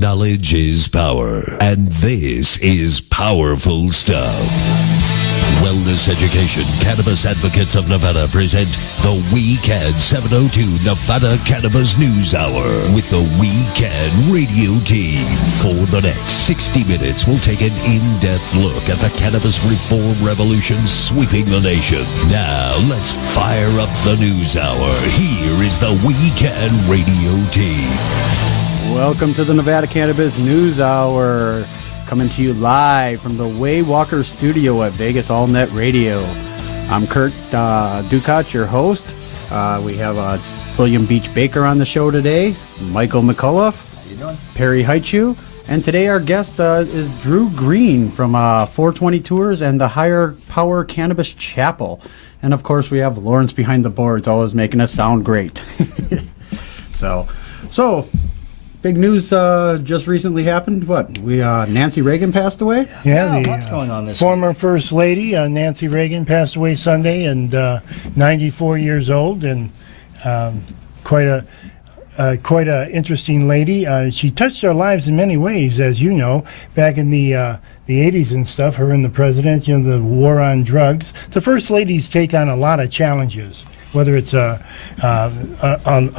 Knowledge is power, and this is powerful stuff. Wellness Education Cannabis Advocates of Nevada present the We Can 702 Nevada Cannabis News Hour with the We Can radio team. For the next 60 minutes, we'll take an in-depth look at the cannabis reform revolution sweeping the nation. Now, let's fire up the news hour. Here is the We Can radio team. Welcome to the Nevada Cannabis News Hour. Coming to you live from the Way Walker studio at Vegas AllNet Radio. I'm Kurt Dukat, your host. We have William Beach Baker on the show today, Michael McCullough, how you doing? Perry Heichu, and today our guest is Drew Green from 420 Tours and the Higher Power Cannabis Chapel. And of course we have Lawrence behind the boards, always making us sound great. So big news just recently happened. What? Nancy Reagan passed away? Yeah, what's going on this former week? First Lady Nancy Reagan passed away Sunday, and 94 years old, and quite a interesting lady. She touched our lives in many ways, as you know, back in the 80s and stuff. Her and the president, the war on drugs. The First Lady's take on a lot of challenges, whether it's a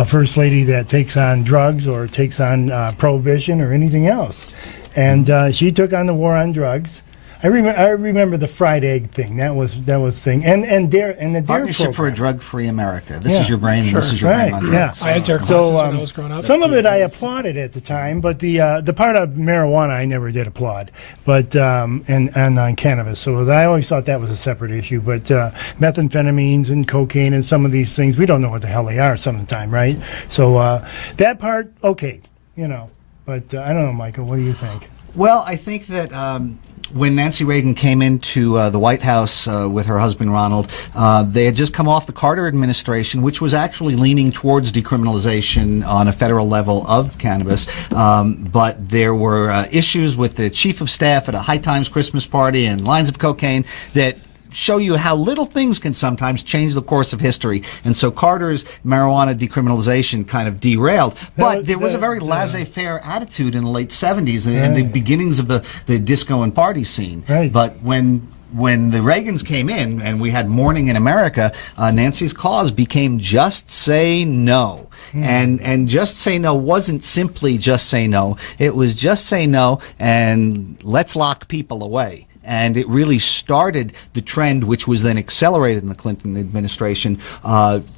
first lady that takes on drugs or takes on prohibition or anything else. And she took on the war on drugs. I remember the fried egg thing. That was thing. And the dare Partnership program for a Drug-Free America. This is your brain, and this is your brain on drugs. Yeah. I had dare classes when I was growing up. Some of it I applauded at the time, but the part of marijuana I never did applaud. But and on cannabis, so I always thought that was a separate issue. But methamphetamines and cocaine and some of these things, we don't know what the hell they are some of the time, right? So that part, okay, But I don't know, Michael. What do you think? Well, I think that when Nancy Reagan came into the White House with her husband Ronald, they had just come off the Carter administration, which was actually leaning towards decriminalization on a federal level of cannabis. But there were issues with the chief of staff at a High Times Christmas party and lines of cocaine that show you how little things can sometimes change the course of history. And so Carter's marijuana decriminalization kind of derailed. But there was a very laissez-faire attitude in the late 70s and the beginnings of the disco and party scene. Right. But when the Reagans came in and we had mourning in America, Nancy's cause became just say no. And just say no wasn't simply just say no. It was just say no and let's lock people away. And it really started the trend, which was then accelerated in the Clinton administration,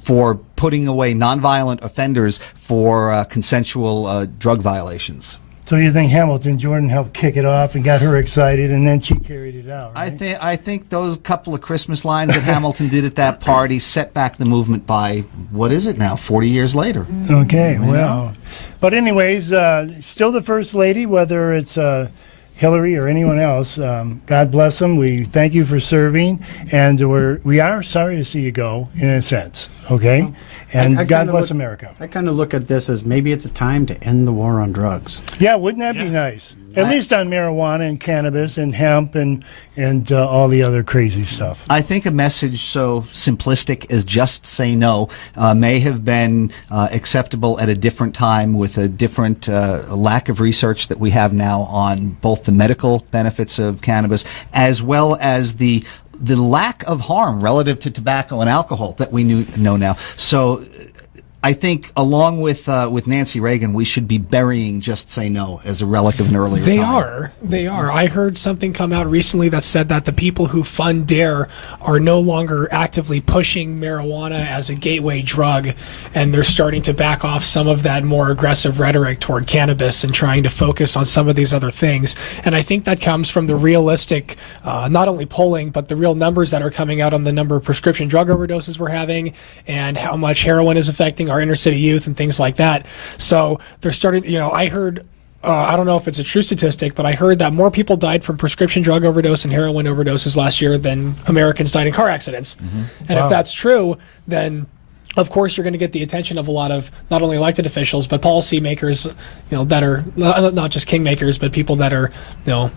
for putting away nonviolent offenders for consensual drug violations. So you think Hamilton Jordan helped kick it off and got her excited, and then she carried it out, right? I think those couple of Christmas lines that Hamilton did at that party set back the movement by, what is it now, 40 years later. Okay, well. But anyways, still the First Lady, whether it's Hillary or anyone else, God bless them. We thank you for serving, and we are sorry to see you go, in a sense, okay? And God bless America. I kind of look at this as maybe it's a time to end the war on drugs. Yeah, wouldn't that be nice? At least on marijuana and cannabis and hemp and all the other crazy stuff. I think a message so simplistic as just say no may have been acceptable at a different time with a different lack of research that we have now on both the medical benefits of cannabis as well as the lack of harm relative to tobacco and alcohol that we know now. So I think, along with Nancy Reagan, we should be burying just say no as a relic of an earlier time. They are. I heard something come out recently that said that the people who fund DARE are no longer actively pushing marijuana as a gateway drug, and they're starting to back off some of that more aggressive rhetoric toward cannabis and trying to focus on some of these other things. And I think that comes from the realistic, not only polling, but the real numbers that are coming out on the number of prescription drug overdoses we're having and how much heroin is affecting our inner city youth and things like that. So they're starting, I heard, I don't know if it's a true statistic, but I heard that more people died from prescription drug overdose and heroin overdoses last year than Americans died in car accidents. Mm-hmm. And if that's true, then of course you're going to get the attention of a lot of not only elected officials but policymakers, that are not just kingmakers, but people that are,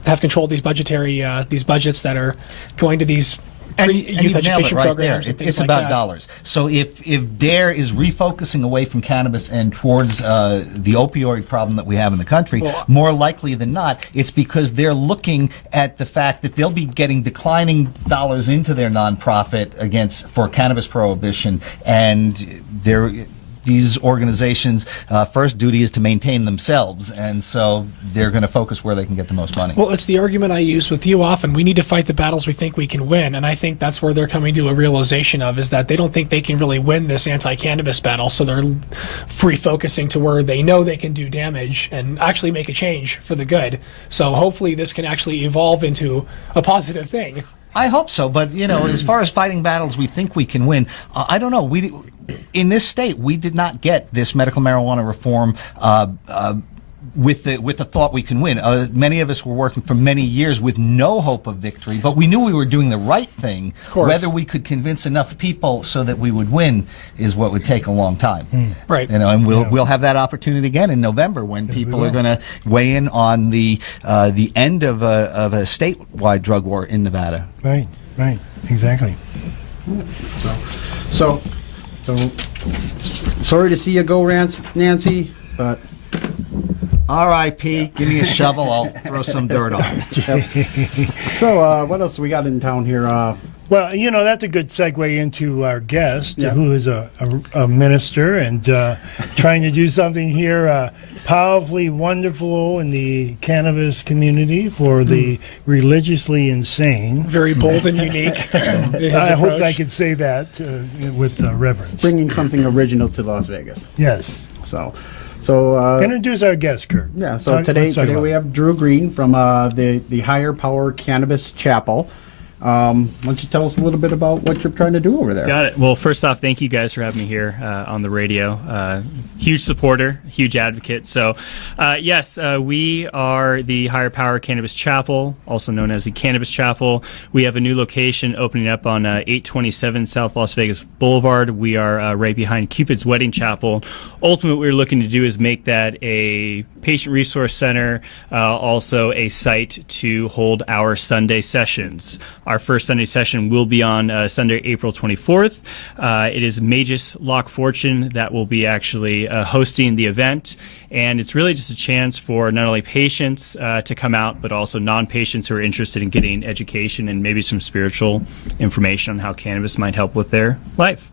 have controlled these budgets that are going to these And youth you nailed it education right there. programs and things It's like about that. dollars. So if DARE is refocusing away from cannabis and towards the opioid problem that we have in the country, more likely than not, it's because they're looking at the fact that they'll be getting declining dollars into their nonprofit for cannabis prohibition, and these organizations' first duty is to maintain themselves, and so they're going to focus where they can get the most money. Well, it's the argument I use with you often. We need to fight the battles we think we can win, and I think that's where they're coming to a realization of, is that they don't think they can really win this anti-cannabis battle, so they're free-focusing to where they know they can do damage and actually make a change for the good. So hopefully this can actually evolve into a positive thing. I hope so, but as far as fighting battles we think we can win, I don't know. In this state, we did not get this medical marijuana reform with the thought we can win. Many of us were working for many years with no hope of victory, but we knew we were doing the right thing. Whether we could convince enough people so that we would win is what would take a long time. Right. And we'll have that opportunity again in November when people are going to weigh in on the end of a statewide drug war in Nevada. Right, exactly. So sorry to see you go, Nancy, but R.I.P. Give me a shovel, I'll throw some dirt on it. so what else we got in town here? Well, that's a good segue into our guest, who is a minister and trying to do something here powerfully wonderful in the cannabis community for the religiously insane. Very bold and unique. I hope I could say that with reverence. Bringing something original to Las Vegas. Yes. So introduce our guest, Kurt. Yeah. So today we have Drew Green from the Higher Power Cannabis Chapel. Why don't you tell us a little bit about what you're trying to do over there? Got it. Well, first off, thank you guys for having me here on the radio. Huge supporter, huge advocate. So, yes, we are the Higher Power Cannabis Chapel, also known as the Cannabis Chapel. We have a new location opening up on 827 South Las Vegas Boulevard. We are right behind Cupid's Wedding Chapel. Ultimately, what we're looking to do is make that a patient resource center, also a site to hold our Sunday sessions. Our first Sunday session will be on Sunday, April 24th. It is Magus Lock Fortune that will be actually hosting the event. And it's really just a chance for not only patients to come out, but also non-patients who are interested in getting education and maybe some spiritual information on how cannabis might help with their life.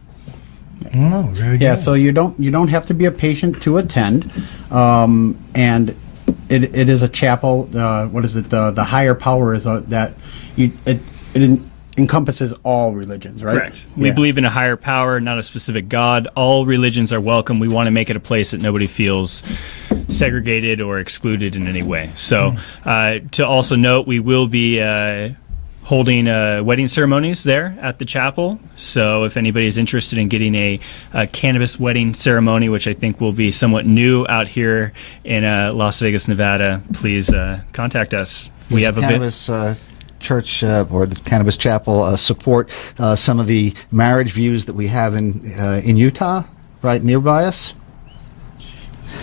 Oh, very good. Yeah, so you don't have to be a patient to attend, and it is a chapel. What is it? The higher power is it encompasses all religions, right? Correct. We believe in a higher power, not a specific God. All religions are welcome. We want to make it a place that nobody feels segregated or excluded in any way. So to also note, we will be holding wedding ceremonies there at the chapel. So if anybody is interested in getting a cannabis wedding ceremony, which I think will be somewhat new out here in Las Vegas, Nevada, please contact us. We have a cannabis church or the Cannabis Chapel support some of the marriage views that we have in Utah, right nearby us.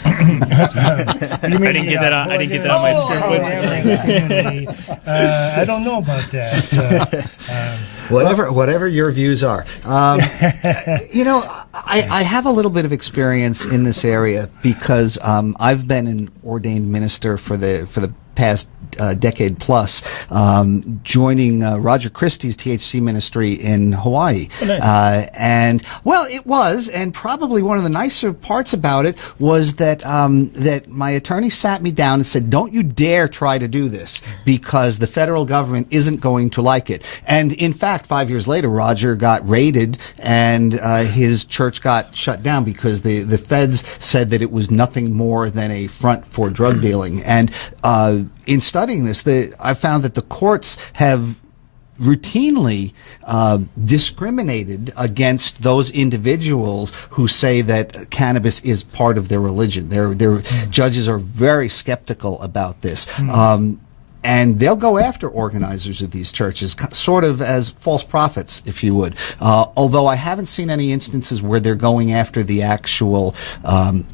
I didn't get that on my script. I don't know about that. Whatever your views are. I have a little bit of experience in this area because I've been an ordained minister for the past decade plus, joining Roger Christie's THC ministry in Hawaii. Oh, nice. And probably one of the nicer parts about it was that that my attorney sat me down and said, "Don't you dare try to do this because the federal government isn't going to like it." And in fact, 5 years later, Roger got raided and his church got shut down because the feds said that it was nothing more than a front for drug dealing. And in studying this, I found that the courts have routinely discriminated against those individuals who say that cannabis is part of their religion. Their judges are very skeptical about this. And they'll go after organizers of these churches, sort of as false prophets, if you would. Although I haven't seen any instances where they're going after the actual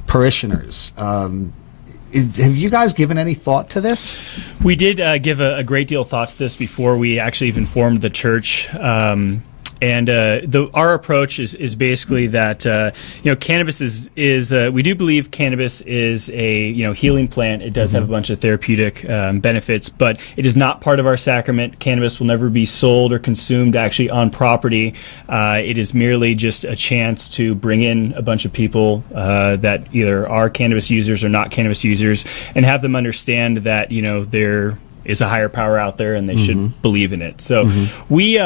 parishioners. have you guys given any thought to this? We did give a great deal of thought to this before we actually even formed the church. And our approach is basically that cannabis is we do believe cannabis is a healing plant. It does have a bunch of therapeutic benefits, but it is not part of our sacrament. Cannabis will never be sold or consumed actually on property. It is merely just a chance to bring in a bunch of people that either are cannabis users or not cannabis users, and have them understand that there is a higher power out there and they should believe in it. So we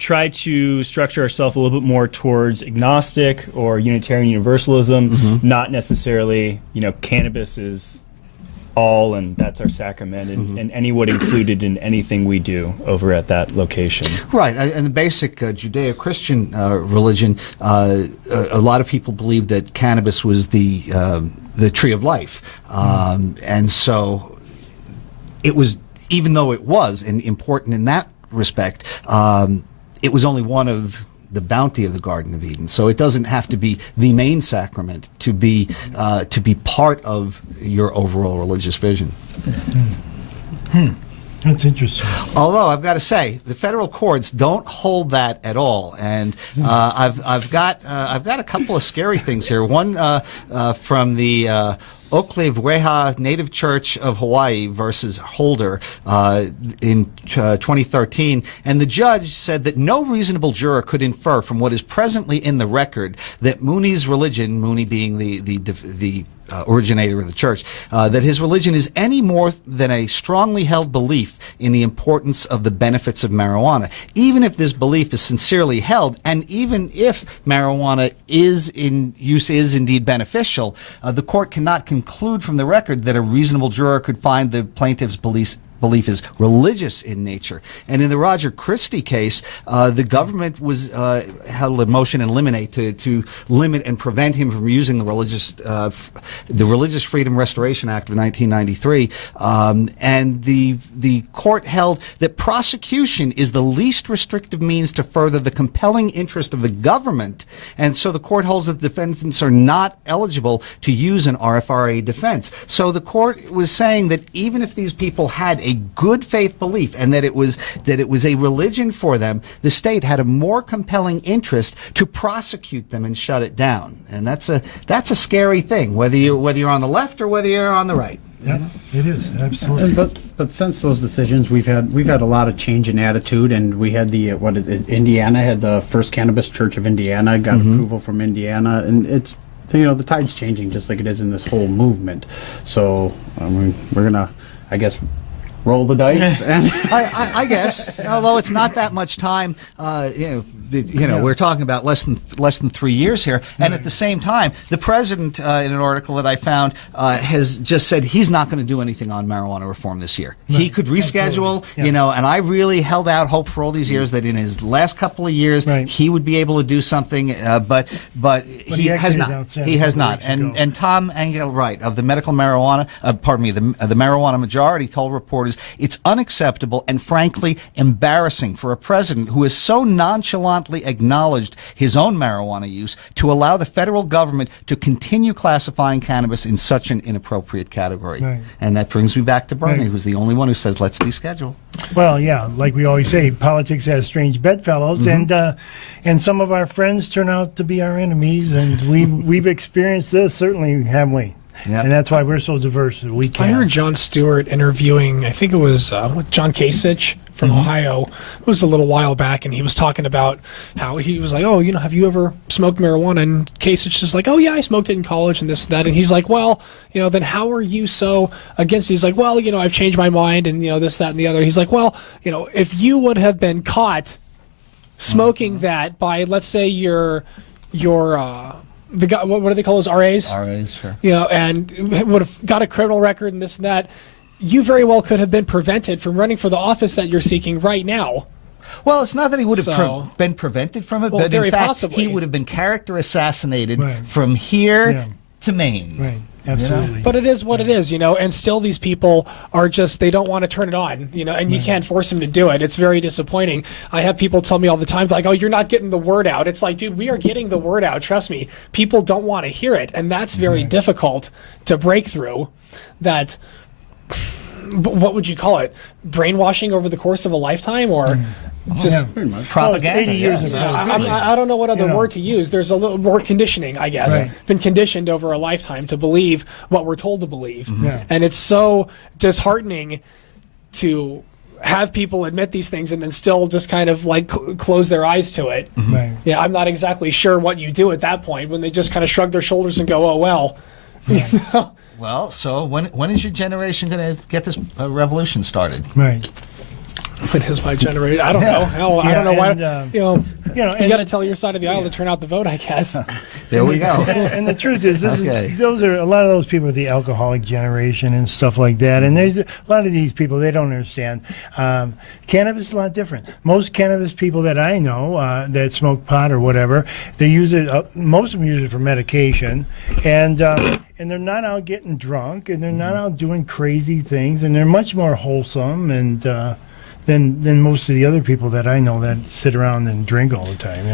try to structure ourselves a little bit more towards agnostic or Unitarian Universalism, not necessarily, cannabis is all and that's our sacrament, and any would included in anything we do over at that location. Right, and the basic Judeo-Christian religion, a lot of people believe that cannabis was the tree of life, and so it was, even though it was important in that respect, it was only one of the bounty of the Garden of Eden. So it doesn't have to be the main sacrament to be part of your overall religious vision. That's interesting. Although I've got to say, the federal courts don't hold that at all, and I've got a couple of scary things here. One from the Oklevueha Native Church of Hawaii versus Holder in 2013, and the judge said that no reasonable juror could infer from what is presently in the record that Mooney's religion, Mooney being the originator of the church, that his religion is any more than a strongly held belief in the importance of the benefits of marijuana. Even if this belief is sincerely held, and even if marijuana is indeed beneficial, the court cannot conclude from the record that a reasonable juror could find the plaintiff's belief is religious in nature. And in the Roger Christie case, the government was held a motion in limine to limit and prevent him from using the Religious Freedom Restoration Act of 1993. And the court held that prosecution is the least restrictive means to further the compelling interest of the government. And so the court holds that defendants are not eligible to use an RFRA defense. So the court was saying that even if these people had a good faith belief and that it was a religion for them, the state had a more compelling interest to prosecute them and shut it down. And that's a scary thing, whether you're on the left or whether you're on the right. Yeah, it is, absolutely. But since those decisions, we've had a lot of change in attitude, and we had Indiana had the first Cannabis Church of Indiana, got approval from Indiana, and it's the tide's changing just like it is in this whole movement. So we're gonna, I guess, roll the dice. And I guess, although it's not that much time, we're talking about less than 3 years here, and at the same time, the president, in an article that I found, has just said he's not going to do anything on marijuana reform this year. Right. He could reschedule, and I really held out hope for all these years that in his last couple of years he would be able to do something, but he has not. He has not. And Tom Engelwright of the medical marijuana, the marijuana majority told reporters it's unacceptable and frankly embarrassing for a president who has so nonchalantly acknowledged his own marijuana use to allow the federal government to continue classifying cannabis in such an inappropriate category. Right. And that brings me back to Bernie, who's the only one who says let's deschedule. Well, yeah, like we always say, politics has strange bedfellows, and some of our friends turn out to be our enemies, and we've experienced this, certainly, haven't we? Yep. And that's why we're so diverse. We can. I heard Jon Stewart interviewing, I think it was with John Kasich from Ohio. It was a little while back, and he was talking about how he was like, oh, have you ever smoked marijuana? And Kasich is like, oh, yeah, I smoked it in college and this and that. And he's like, well, then how are you so against it? He's like, well, I've changed my mind and, this, that, and the other. He's like, well, if you would have been caught smoking that by, let's say, your the guy, what do they call those, RAs? RAs, sure. And would have got a criminal record and this and that, you very well could have been prevented from running for the office that you're seeking right now. Well, it's not that he would have been prevented from it, but in fact, possibly. he would have been character assassinated from here to Maine. Right. Absolutely. But it is what it is, and still these people are just, they don't want to turn it on, and you can't force them to do it. It's very disappointing. I have people tell me all the time, like, oh, you're not getting the word out. It's like, dude, we are getting the word out. Trust me. People don't want to hear it, and that's very difficult to break through. That, what would you call it? Brainwashing over the course of a lifetime, or just propaganda? 80 years ago. I don't know what other word to use. There's a little more conditioning, I guess. Right. Been conditioned over a lifetime to believe what we're told to believe. Yeah. And it's so disheartening to have people admit these things and then still just kind of like close their eyes to it. Right. Yeah, I'm not exactly sure what you do at that point when they just kind of shrug their shoulders and go, oh, well. Well, so when is your generation going to get this revolution started? Right. When is my generation? I don't know. Hell, I don't know why. And, You got to tell your side of the aisle to turn out the vote, I guess. There we go. And the truth is, those are a lot of those people are the alcoholic generation and stuff like that. And there's a lot of these people, they don't understand. Cannabis is a lot different. Most cannabis people that I know that smoke pot or whatever, they use it. Most of them use it for medication, and they're not out getting drunk, and they're not out doing crazy things, and they're much more wholesome and. Than most of the other people that I know that sit around and drink all the time,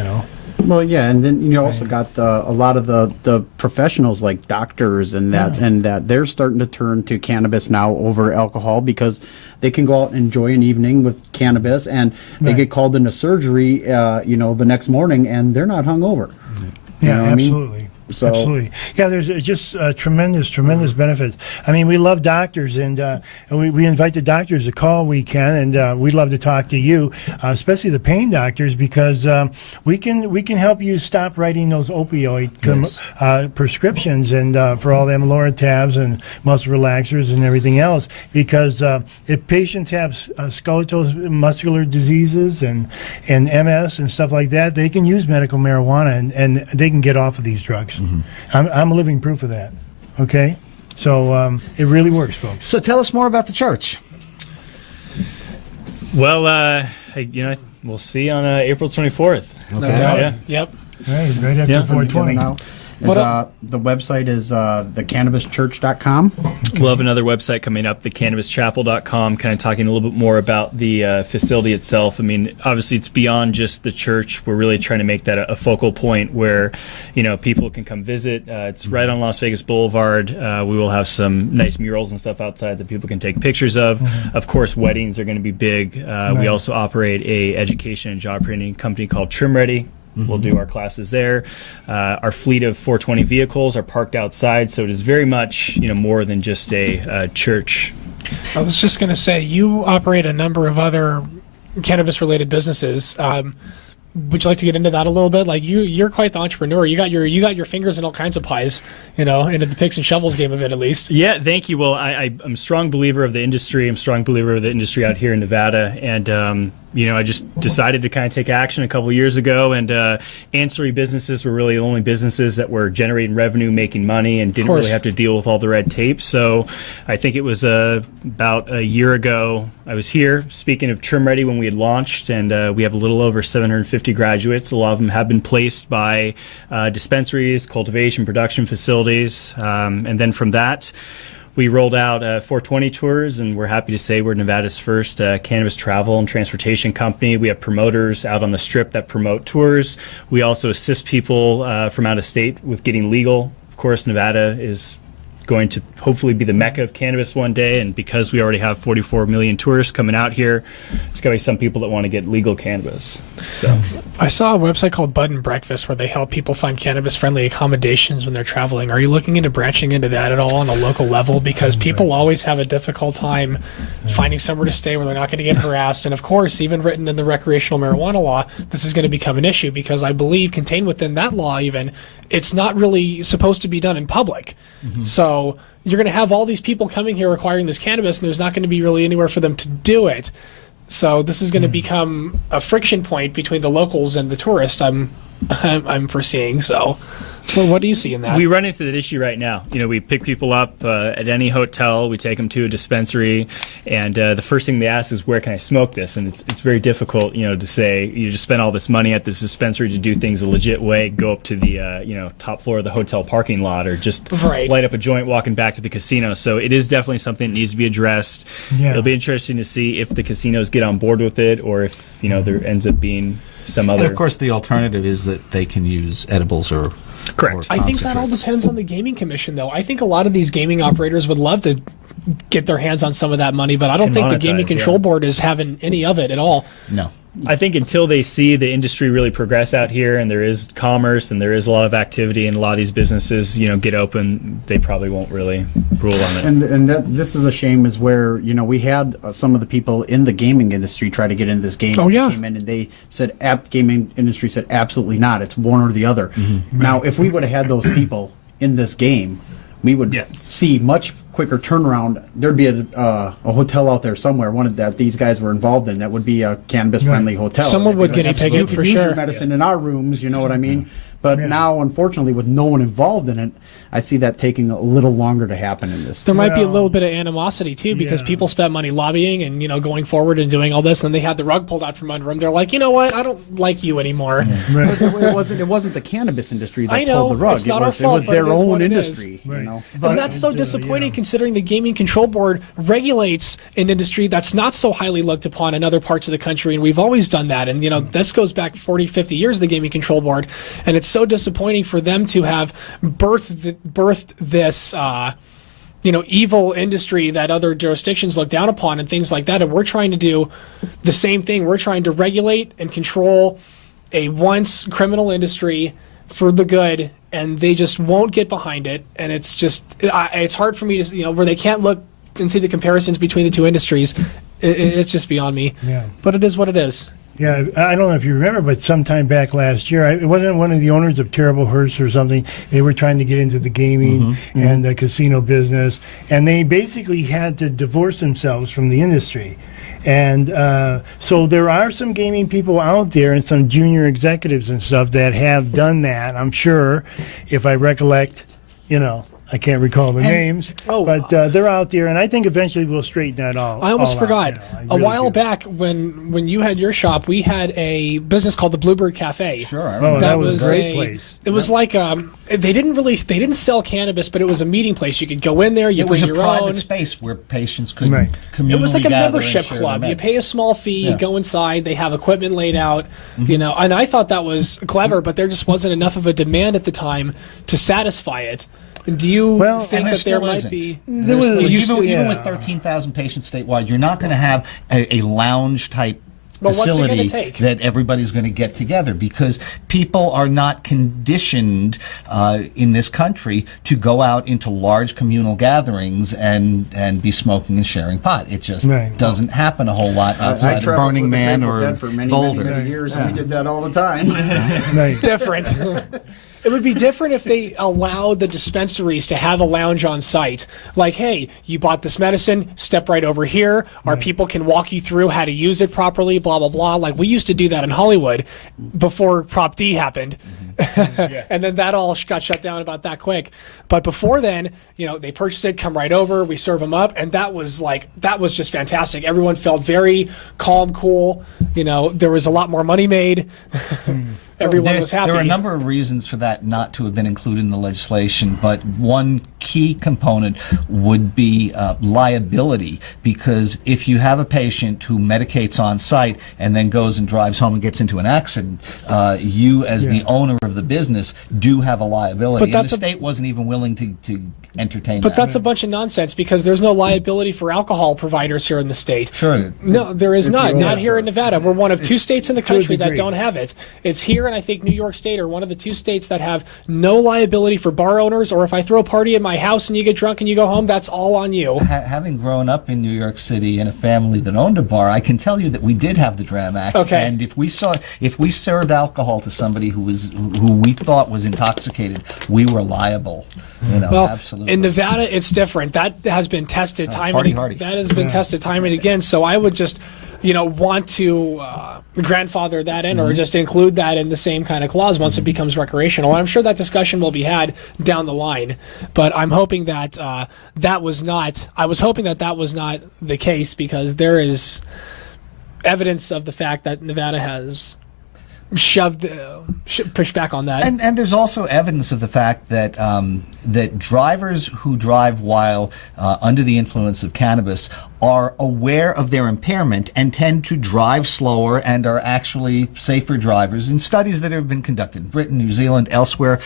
Well, yeah, and then you also got a lot of the professionals like doctors and that they're starting to turn to cannabis now over alcohol because they can go out and enjoy an evening with cannabis, and they get called into surgery, the next morning, and they're not hungover. Yeah, absolutely. I mean? So, absolutely. Yeah, there's just tremendous benefits. I mean, we love doctors, and we invite the doctors to call. We can, and we'd love to talk to you, especially the pain doctors, because we can help you stop writing those opioid prescriptions and for all them Loratabs and muscle relaxers and everything else. Because if patients have skeletal muscular diseases and MS and stuff like that, they can use medical marijuana and they can get off of these drugs. Mm-hmm. I'm living proof of that. Okay, so it really works, folks. So tell us more about the church. Well, we'll see on April 24th. Okay. Yeah. Yep. Right after 420. The website is thecannabischurch.com. We'll have another website coming up, thecannabischapel.com, kind of talking a little bit more about the facility itself. I mean, obviously, it's beyond just the church. We're really trying to make that a focal point where, people can come visit. It's right on Las Vegas Boulevard. We will have some nice murals and stuff outside that people can take pictures of. Mm-hmm. Of course, weddings are going to be big. We also operate a education and job training company called Trim Ready. Mm-hmm. We'll do our classes there. Our fleet of 420 vehicles are parked outside, so it is very much, more than just a church. I was just going to say, you operate a number of other cannabis-related businesses. Would you like to get into that a little bit? Like you're quite the entrepreneur. You got your fingers in all kinds of pies, into the picks and shovels game of it at least. Yeah, thank you. Well, I'm a strong believer of the industry. I'm a strong believer of the industry out here in Nevada, and I just decided to kind of take action a couple of years ago, and ancillary businesses were really the only businesses that were generating revenue, making money, and didn't really have to deal with all the red tape. So I think it was about a year ago I was here speaking of Trim Ready when we had launched, and we have a little over 750 graduates. A lot of them have been placed by dispensaries, cultivation, production facilities, and then from that, we rolled out 420 tours, and we're happy to say we're Nevada's first cannabis travel and transportation company. We have promoters out on the Strip that promote tours. We also assist people from out of state with getting legal. Of course, Nevada is going to hopefully be the mecca of cannabis one day, and because we already have 44 million tourists coming out here, there's going to be some people that want to get legal cannabis. So I saw a website called Bud and Breakfast where they help people find cannabis-friendly accommodations when they're traveling. Are you looking into branching into that at all on a local level? Because people always have a difficult time finding somewhere to stay where they're not going to get harassed. And of course, even written in the recreational marijuana law, this is going to become an issue because I believe contained within that law even, it's not really supposed to be done in public. Mm-hmm. So you're going to have all these people coming here requiring this cannabis, and there's not going to be really anywhere for them to do it. So this is going to become a friction point between the locals and the tourists. I'm I'm foreseeing. So, well, what do you see in that? We run into that issue right now. We pick people up at any hotel, we take them to a dispensary, and the first thing they ask is, where can I smoke this? And it's very difficult, to say, you just spend all this money at this dispensary to do things a legit way, go up to the, top floor of the hotel parking lot, or just light up a joint walking back to the casino. So it is definitely something that needs to be addressed. Yeah. It'll be interesting to see if the casinos get on board with it, or if, there ends up being some other... And of course, the alternative is that they can use edibles or... Correct. I think that all depends on the gaming commission, though. I think a lot of these gaming operators would love to get their hands on some of that money, but I don't think the Gaming Control Board is having any of it at all. No. I think until they see the industry really progress out here, and there is commerce and there is a lot of activity, and a lot of these businesses, get open, they probably won't really rule on it. And this is a shame, is where we had some of the people in the gaming industry try to get into this game. Oh yeah. Came in and they said, gaming industry said, absolutely not. It's one or the other. Mm-hmm. Now, if we would have had those people in this game, we would see much quicker turnaround. There'd be a hotel out there somewhere, one that these guys were involved in, that would be a cannabis-friendly hotel. Someone would guinea pig it for sure. Use your medicine in our rooms, you know what I mean? But now, unfortunately, with no one involved in it, I see that taking a little longer to happen in this. There might be a little bit of animosity, too, because people spent money lobbying and, going forward and doing all this, and then they had the rug pulled out from under them. They're like, you know what, I don't like you anymore. Yeah. Right. It wasn't the cannabis industry that pulled the rug. It's not our fault, it was their own industry. Right. And that's so disappointing, considering the Gaming Control Board regulates an industry that's not so highly looked upon in other parts of the country, and we've always done that. And, this goes back 40, 50 years, the Gaming Control Board, and it's so disappointing for them to have birthed this, evil industry that other jurisdictions look down upon and things like that. And we're trying to do the same thing. We're trying to regulate and control a once criminal industry for the good, and they just won't get behind it. And it's just, it's hard for me to, where they can't look and see the comparisons between the two industries. It's just beyond me. Yeah. But it is what it is. Yeah, I don't know if you remember, but sometime back last year, it wasn't one of the owners of Terrible Hearst or something. They were trying to get into the gaming and the casino business, and they basically had to divorce themselves from the industry. And so there are some gaming people out there and some junior executives and stuff that have done that, I'm sure, if I recollect, I can't recall the names, but they're out there, and I think eventually we'll straighten that all. I almost forgot. A while back, when you had your shop, we had a business called the Bluebird Cafe. Sure, that was a great place. It was like they didn't sell cannabis, but it was a meeting place. You could go in there. You bring your own. It was a private space where patients could communally. It was like a membership club. You pay a small fee, you go inside. They have equipment laid out, and I thought that was clever, but there just wasn't enough of a demand at the time to satisfy it. Do you think that there might be... Even with 13,000 patients statewide, you're not going to have a lounge-type facility that everybody's going to get together, because people are not conditioned in this country to go out into large communal gatherings and be smoking and sharing pot. It just doesn't happen a whole lot outside of Burning Man or Boulder. Many years, and we did that all the time. It's different. It would be different if they allowed the dispensaries to have a lounge on site. Like, hey, you bought this medicine, step right over here. Our people can walk you through how to use it properly, blah, blah, blah. Like, we used to do that in Hollywood before Prop D happened. And then that all got shut down about that quick. But before then, they purchase it, come right over, we serve them up, and that was just fantastic. Everyone felt very calm, cool. There was a lot more money made. Everyone was happy. There are a number of reasons for that not to have been included in the legislation, but one key component would be liability, because if you have a patient who medicates on site and then goes and drives home and gets into an accident, you as the owner of the business do have a liability, and the state wasn't even willing to entertain that. But that's a bunch of nonsense, because there's no liability for alcohol providers here in the state. Sure. No, there is not. Not here in Nevada. We're one of two states in the country that don't have it. It's here, and I think New York State are one of the two states that have no liability for bar owners, or if I throw a party at my house and you get drunk and you go home, that's all on you. Having grown up in New York City in a family that owned a bar, I can tell you that we did have the Dram Act. Okay. And if we served alcohol to somebody who we thought was intoxicated, we were liable. Absolutely. In Nevada, it's different. That has been tested time and again. So I would just, want to grandfather that in or just include that in the same kind of clause once it becomes recreational. And I'm sure that discussion will be had down the line, but I'm hoping that I was hoping that was not the case, because there is evidence of the fact that Nevada has pushed back on that. And there's also evidence of the fact that that drivers who drive while under the influence of cannabis are aware of their impairment and tend to drive slower and are actually safer drivers in studies that have been conducted in Britain, New Zealand, elsewhere.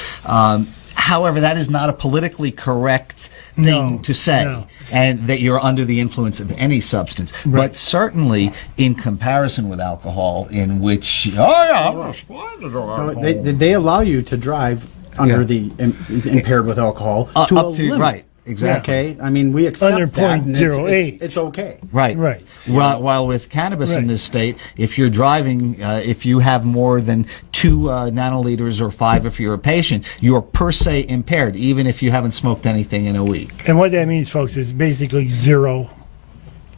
However, that is not a politically correct thing to say, and that you're under the influence of any substance. Right. But certainly, in comparison with alcohol, in which, I'm just fine to drink alcohol. They allow you to drive under the impaired with alcohol up a to limit. right. Exactly. Okay. I mean, we accept Under that. And 0.08. it's okay. Right. Right. While with cannabis in this state, if you're driving, if you have more than 2 nanoliters or 5 if you're a patient, you're per se impaired, even if you haven't smoked anything in a week. And what that means, folks, is basically zero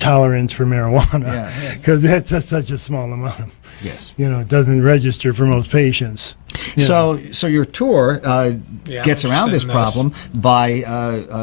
tolerance for marijuana, because that's such a small amount. Yes. It doesn't register for most patients. So your tour gets around this interested in problem by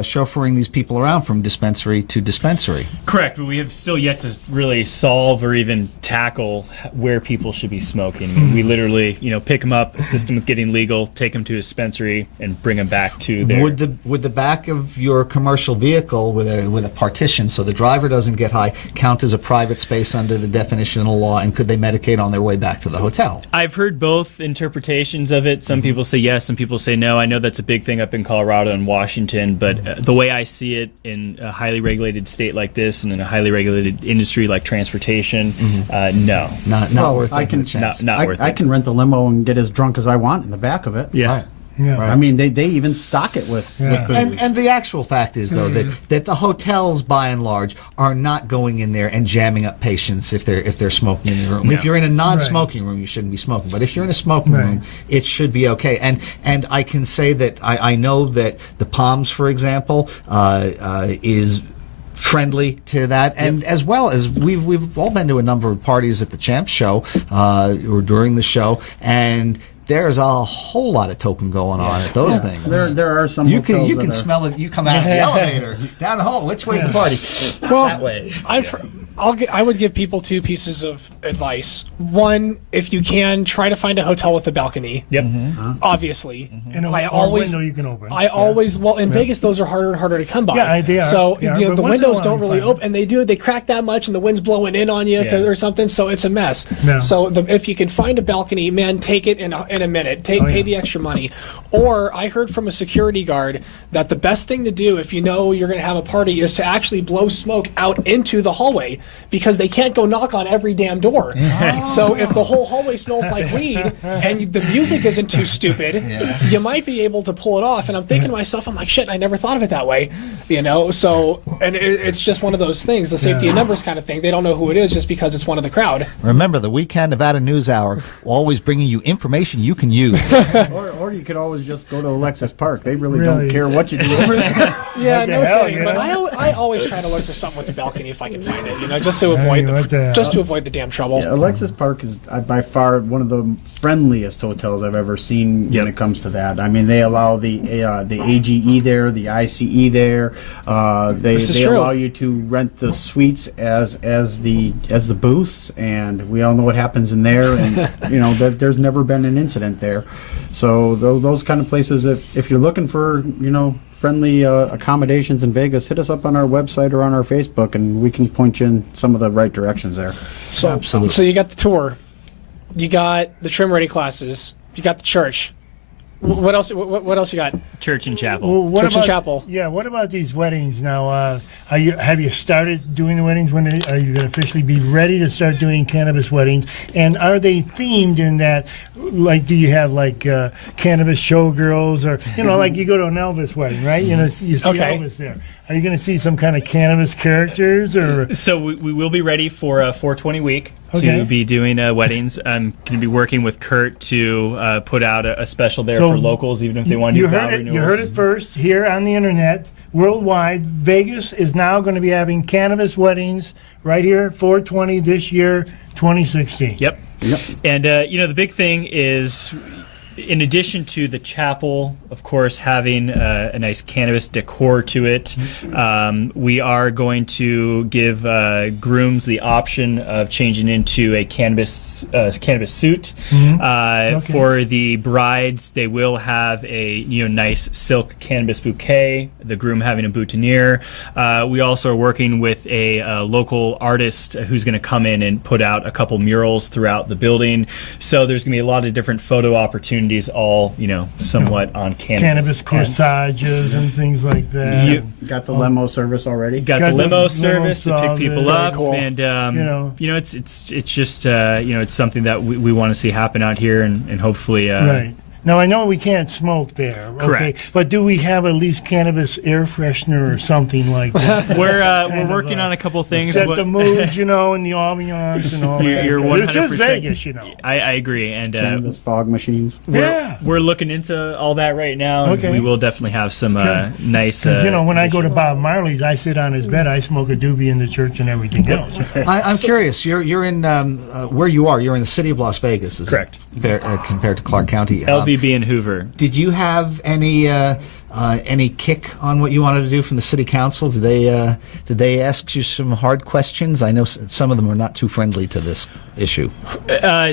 chauffeuring these people around from dispensary to dispensary. Correct, but we have still yet to really solve or even tackle where people should be smoking. I mean, we literally, pick them up, assist them with getting legal, take them to a dispensary, and bring them back to their... Would the back of your commercial vehicle with a partition, so the driver doesn't get high, count as a private space under the definition of the law, and could they medicate on their way back to the hotel? I've heard both interpretations of it. Some people say yes, some people say no. I know that's a big thing up in Colorado and Washington, but the way I see it in a highly regulated state like this and in a highly regulated industry like transportation, no. Not worth taking the chance. Not worth it. I can rent the limo and get as drunk as I want in the back of it. Yeah. Right. Yeah. I mean, they even stock it with booze. And the actual fact is, though, that the hotels, by and large, are not going in there and jamming up patients if they're smoking in the room. No. If you're in a non-smoking room, you shouldn't be smoking. But if you're in a smoking room, it should be okay. And I can say that I know that the Palms, for example, is friendly to that, and as well as we've all been to a number of parties at the Champs show or during the show, and there's a whole lot of token going on at those things. There are some. You hotels can that smell it. You come out of the elevator down the hall. Which way's the party? Well, that way. I would give people 2 pieces of advice. One, if you can, try to find a hotel with a balcony. Yep. Obviously. And a window you can open. In Vegas, those are harder and harder to come by. Yeah, they are. So They are, the but once in a windows while don't you really find open, and they crack that much, and the wind's blowing in on you or something. So it's a mess. Yeah. So if you can find a balcony, man, take it in a minute. Pay the extra money. Or I heard from a security guard that the best thing to do if you know you're going to have a party is to actually blow smoke out into the hallway, because they can't go knock on every damn door. So if the whole hallway smells like weed and the music isn't too stupid, you might be able to pull it off. And I'm thinking to myself, I'm like, shit, I never thought of it that way. So, and it's just one of those things, the safety in numbers kind of thing. They don't know who it is just because it's one of the crowd. Remember, the Weekend Nevada News Hour, always bringing you information you can use. or you could always just go to Alexis Park. They really don't care what you do over there. Yeah, What the no hell, kidding. you But know? I always try to look for something with the balcony if I can find it, just to avoid what the hell? to avoid the damn trouble. Yeah, Alexis Park is by far one of the friendliest hotels I've ever seen when it comes to that. I mean, they allow the AGE there, the ICE there. They allow you to rent the suites as the booths, and we all know what happens in there. And there's never been an incident there. So those kind of places, if you're looking for friendly accommodations in Vegas, hit us up on our website or on our Facebook, and we can point you in some of the right directions there. So, Absolutely. So you got the tour, you got the trim ready classes, you got the church. What else? What else you got? Church and chapel. Well, Church and chapel. Yeah. What about these weddings now? Have you started doing the weddings? When are you going to officially be ready to start doing cannabis weddings? And are they themed in that? Like, do you have cannabis showgirls, or like you go to an Elvis wedding, right? You see Elvis there. Are you going to see some kind of cannabis characters, or? So we will be ready for a 420 week to be doing weddings. I'm going to be working with Kurt to put out a special there for locals, even if they want to do vow renewals. You heard it first here on the internet. worldwide. Vegas is now going to be having cannabis weddings right here, 420 this year, 2016. Yep. And, the big thing is, in addition to the chapel, of course, having a nice cannabis decor to it, we are going to give grooms the option of changing into a cannabis suit. For the brides, they will have a nice silk cannabis bouquet. The groom having a boutonniere. We also are working with a local artist who's going to come in and put out a couple murals throughout the building. So there's going to be a lot of different photo opportunities, all somewhat on cannabis corsages and things like that. You got the limo service already. Got the limo service to pick people up, cool. and it's just it's something that we want to see happen out here, and hopefully right. Now, I know we can't smoke there. Correct. Okay, but do we have at least cannabis air freshener or something like that? We're working on a couple things. Set the mood, and the ambiance and all that. You're 100%. This is Vegas, I agree. And cannabis fog machines. We're looking into all that right now. Okay. We will definitely have some nice... when I go to Bob Marley's, I sit on his bed, I smoke a doobie in the church and everything else. I'm curious. You're in where you are. You're in the city of Las Vegas, is correct? Compared to Clark County. LVB and Hoover. Did you have any kick on what you wanted to do from the city council? Did they ask you some hard questions? I know some of them are not too friendly to this issue.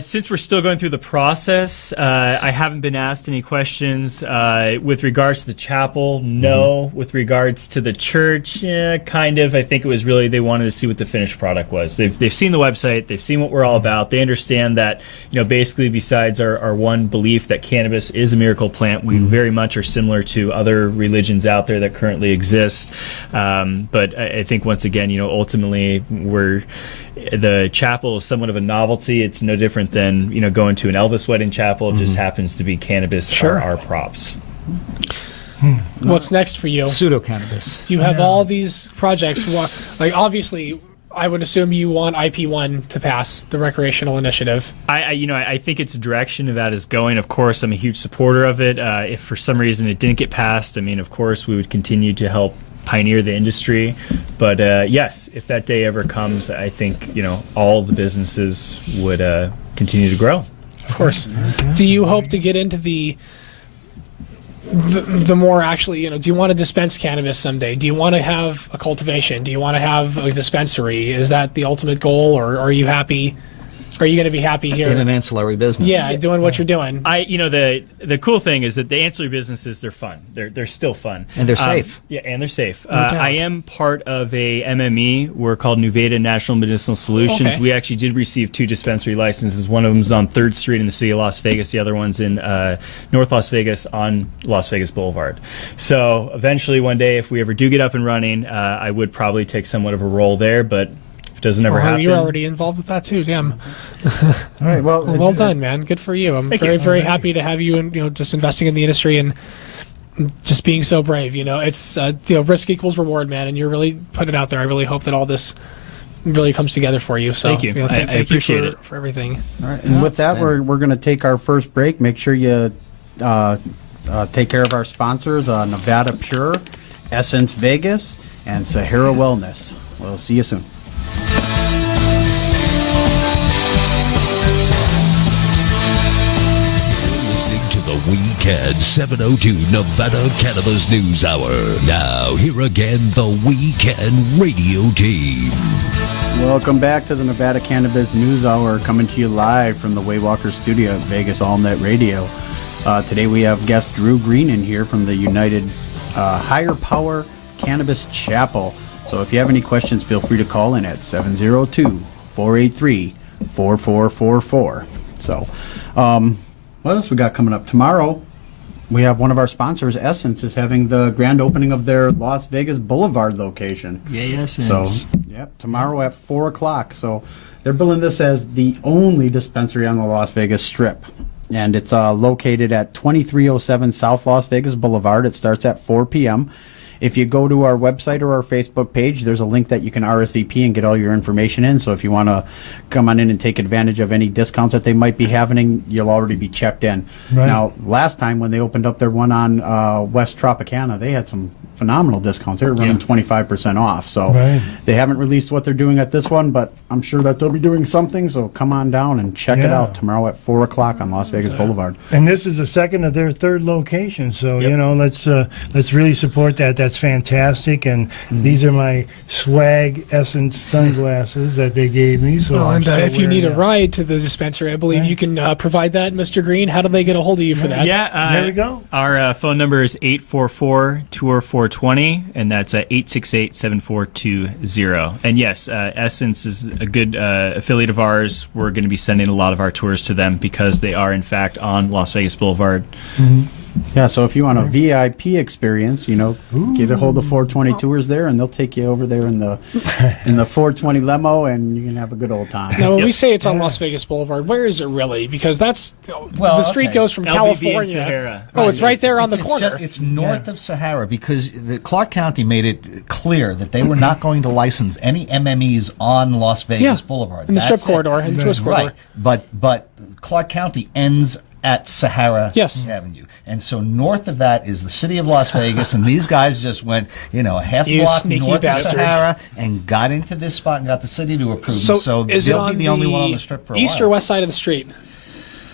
Since we're still going through the process, I haven't been asked any questions. With regards to the chapel, no. With regards to the church, kind of. I think it was really they wanted to see what the finished product was. They've seen the website. They've seen what we're all about. They understand that, basically besides our one belief that cannabis is a miracle plant, we very much are similar to other religions out there that currently exist. But I think, once again, ultimately the chapel is somewhat of a novelty. It's no different than going to an Elvis wedding chapel. It just happens to be cannabis. Sure. Our props. What's next for you? Pseudo cannabis. You have all these projects. Obviously, I would assume you want IP1 to pass, the recreational initiative. I think it's a direction Nevada is going. Of course, I'm a huge supporter of it. If for some reason it didn't get passed, of course, we would continue to help pioneer the industry. But yes, if that day ever comes, I think all the businesses would continue to grow. Of course. Do you hope to get into the more actually, do you want to dispense cannabis someday? Do you want to have a cultivation? Do you want to have a dispensary? Is that the ultimate goal, or are you happy? Are you going to be happy here in an ancillary business? Yeah, doing what you're doing. The cool thing is that the ancillary businesses, they're fun. They're still fun, and they're safe. Yeah, and they're safe. I am part of a MME. We're called Nevada National Medicinal Solutions. Okay. We actually did receive 2 dispensary licenses. One of them is on 3rd Street in the city of Las Vegas. The other one's in North Las Vegas on Las Vegas Boulevard. So eventually, one day, if we ever do get up and running, I would probably take somewhat of a role there, but doesn't ever happen. You're already involved with that too. Damn. All right. Well done, man. Good for you. I'm very happy to have you, and just investing in the industry and just being so brave. It's risk equals reward, man. And you're really putting it out there. I really hope that all this really comes together for you. So thank you. Thank I appreciate you it for everything. All right. And with that, we're going to take our first break. Make sure you take care of our sponsors: Nevada Pure, Essence Vegas, and Sahara Wellness. We'll see you soon. The Weekend 702 Nevada Cannabis News Hour. Now, here again, the Weekend Radio Team. Welcome back to the Nevada Cannabis News Hour, coming to you live from the Waywalker Studio at Vegas AllNet Radio. Today we have guest Drew Green in here from the United Higher Power Cannabis Chapel. So if you have any questions, feel free to call in at 702-483-4444. So, what else we got coming up? Tomorrow, we have one of our sponsors, Essence, is having the grand opening of their Las Vegas Boulevard location. Yay, Essence. So, tomorrow at 4 o'clock. So, they're billing this as the only dispensary on the Las Vegas Strip. And it's located at 2307 South Las Vegas Boulevard. It starts at 4 p.m. If you go to our website or our Facebook page, there's a link that you can RSVP and get all your information in. So if you want to come on in and take advantage of any discounts that they might be having, you'll already be checked in. Right. Now, last time when they opened up their one on West Tropicana, they had some phenomenal discounts. They were running 25% off. So they haven't released what they're doing at this one, but I'm sure that they'll be doing something. So come on down and check it out tomorrow at 4 o'clock on Las Vegas Boulevard. And this is the second of their third location. So, you know, let's really support that. That's fantastic. And these are my swag Essence sunglasses that they gave me. So well, and if you need a ride to the dispensary, I believe you can provide that, Mr. Green. How do they get a hold of you for that? Yeah, there we go. Our phone number is 844-TOUR-420, and that's 868-7420. And yes, Essence is a good affiliate of ours. We're going to be sending a lot of our tours to them because they are, in fact, on Las Vegas Boulevard. Yeah, so if you want a VIP experience, you know, get a hold of 420 Tours there, and they'll take you over there in the 420 limo, and you can have a good old time. Now, when we say it's on Las Vegas Boulevard, where is it really? Because that's the street goes from LBV California. and Sahara. Oh, it's right there on the corner. It's north of Sahara because the Clark County made it clear that they were not going to license any MMEs on Las Vegas Boulevard. In the strip corridor, in the tourist corridor. Right, but Clark County ends at Sahara Avenue. And so north of that is the city of Las Vegas, and these guys just went, you know, a half block north of Sahara and got into this spot and got the city to approve them. So is they'll it be the only one on the strip for a east while. or west side of the street?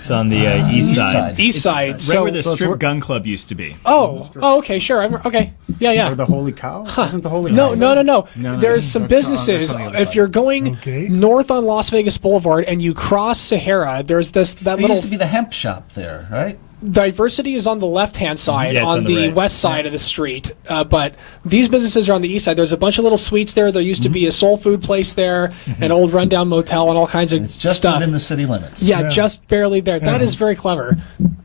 It's on the east side. East side. Right where the strip gun club used to be. Oh, okay, sure. Okay. Yeah. Or the Holy Cow? Isn't the Holy Cow? No. There's some businesses. If you're going north on Las Vegas Boulevard and you cross Sahara, there's that There little used to be the hemp shop there, right? Diversity is on the left-hand side, on the right. west side of the street. But these businesses are on the east side. There's a bunch of little suites there. There used to be a soul food place there, an old rundown motel, and all kinds of It's just stuff. within the city limits. Yeah, just barely there. That is very clever.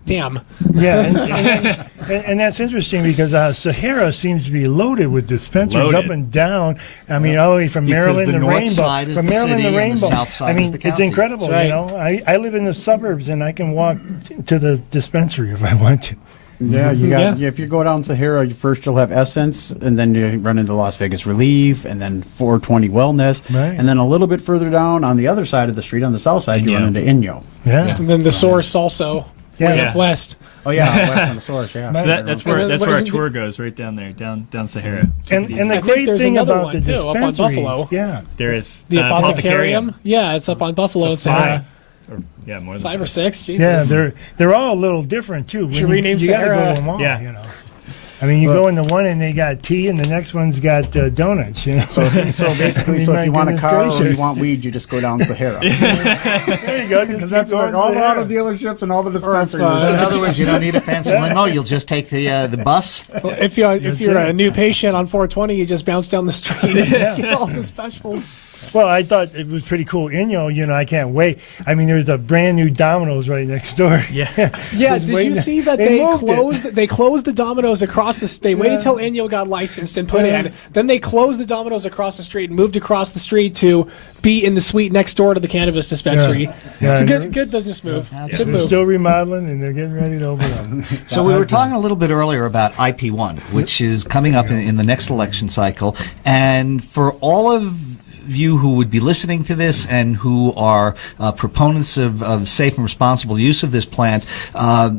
Damn. Yeah, and that's interesting because Sahara seems to be loaded with dispensaries up and down. I mean, all the way from Maryland the to north Rainbow. side is From the Maryland city to and the Rainbow. south side I is mean, the it's county. incredible. That's You know, I live in the suburbs and I can walk to the dispensary if I want to. Yeah, if you go down Sahara, first you'll have Essence, and then you run into Las Vegas Relief, and then 420 Wellness, and then a little bit further down on the other side of the street, on the south side, you run into Inyo. Yeah. And then the Source also, way up west. Oh yeah, west on the Source. Yeah. So that's where our tour goes, right down there, down Sahara. And the I think great there's thing another about one, the too, up on dispensaries, Buffalo. There is The Apothecarium. Yeah, it's up on Buffalo and Sahara. Or, more than 5 or 6. Jesus. Yeah, they're all a little different too. Should rename you gotta Sahara. go to them all, you know. I mean, you go into one and they got tea, and the next one's got donuts. You know. So basically, if you want a car or you want weed, you just go down Sahara. There you go. Because that's like all the auto dealerships and all the dispensaries. So in other words, you don't need a fancy limo. You'll just take the bus. Well, if you're a new patient on 420, you just bounce down the street and get all the specials. Well, I thought it was pretty cool. Inyo, you know, I can't wait. I mean, there's a brand new Domino's right next door. Yeah. Did you see that they closed the Domino's across the? They waited till Inyo got licensed and put in. Then they closed the Domino's across the street and moved across the street to be in the suite next door to the cannabis dispensary. It's a good business move. Good They're move. still remodeling and they're getting ready to open up. So we were talking a little bit earlier about IP1, which is coming up in the next election cycle, and for all of you who would be listening to this and who are proponents of safe and responsible use of this plant,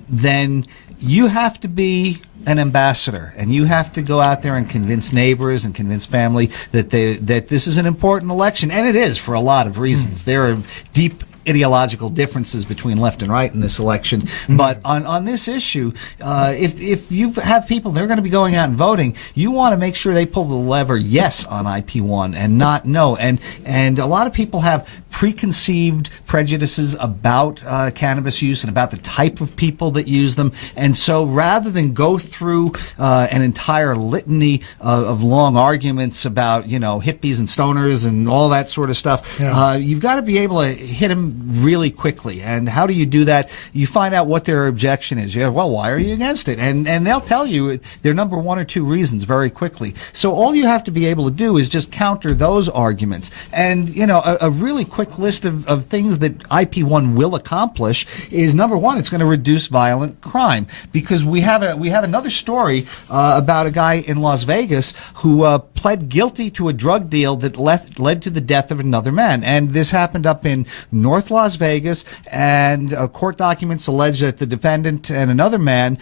then you have to be an ambassador, and you have to go out there and convince neighbors and convince family that this is an important election, and it is for a lot of reasons. There are deep ideological differences between left and right in this election, but on this issue, if you have people, they're going to be going out and voting, you want to make sure they pull the lever yes on IP1 and not no. And a lot of people have preconceived prejudices about cannabis use and about the type of people that use them, and so rather than go through an entire litany of long arguments about hippies and stoners and all that sort of stuff, you've got to be able to hit them really quickly. And how do you do that? You find out what their objection is. Well, why are you against it? And they'll tell you their number one or two reasons very quickly. So all you have to be able to do is just counter those arguments. And, a really quick list of things that IP1 will accomplish is, number one, it's going to reduce violent crime, because we have another story about a guy in Las Vegas who pled guilty to a drug deal that led to the death of another man. And this happened up in North Las Vegas, and court documents allege that the defendant and another man